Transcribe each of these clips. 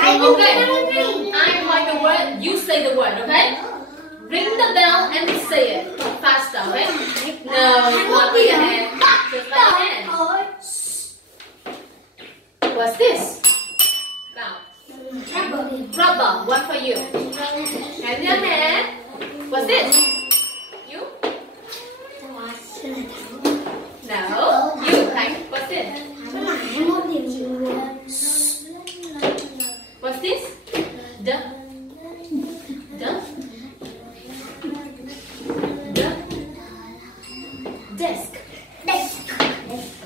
Okay. I point the word. You say the word. Okay. Ring the bell and say it faster. Okay. No, not with your hand. Just by your hand. What's this? Now. Rubber. One for you. Hand your hand. What's this? You? No. You, Khánh. What's this? What's this? The desk.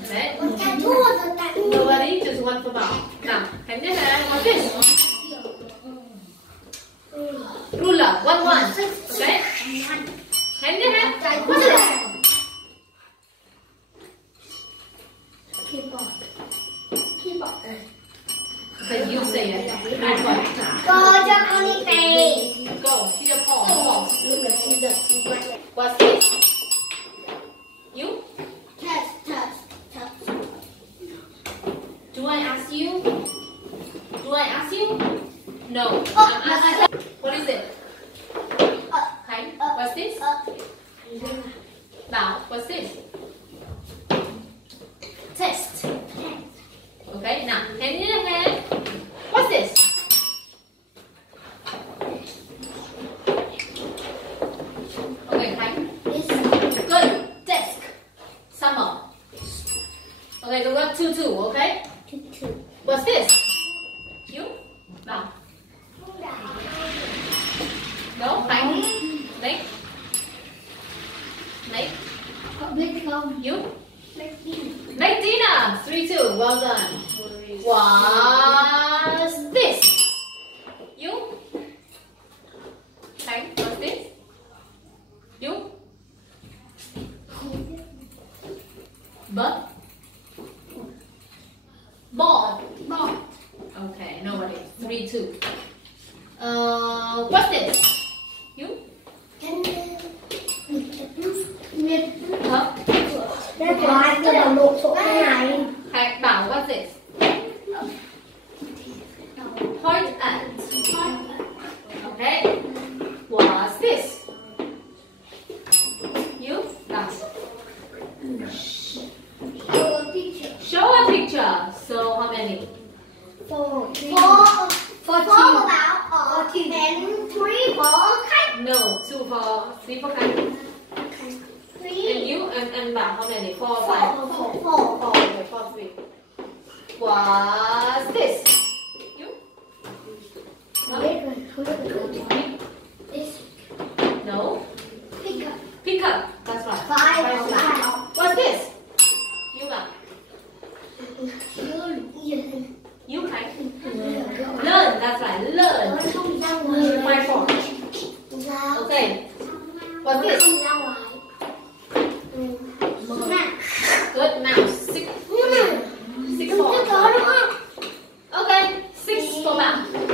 Okay. Nobody, just one for Bảo. Now, hand your hand. What's this? Ruler. One. Okay. Hand your hand. What's this? Keyboard. Okay, you say it. Go cho con đi về. Go. See the paw. What's this? You? Test. Do I ask you? No. I'm asking. What is it? Khánh, what's this? Bảo, what's this? Test. Okay, now hand in your hand. What's this? Okay, Khánh. Good. Desk. Summer. Okay, we got two. Okay. Two. What's this? You? No. No, Khánh. Nick. You? Make dinner. 3-2. Well done. What's this? You? Khánh, what's this? You? Board. Okay, nobody. 3-2. What's this? You? Hả? Cái đầu lộn xộn thế này. Khánh, Bảo, what's this? Point at. Okay. What's this? You? That's. Show a picture. So how many? Four about and 3 for Khánh. No, 2 for 3 for Khánh. And you and Bảo, how many? 4 or 5? 4. Okay, 4, 3. What's this? You? No? No? Pick up. That's right. 5. What's this? You got. You Khánh. Learn. That's right. Learn. 5, 4. Okay. What's this?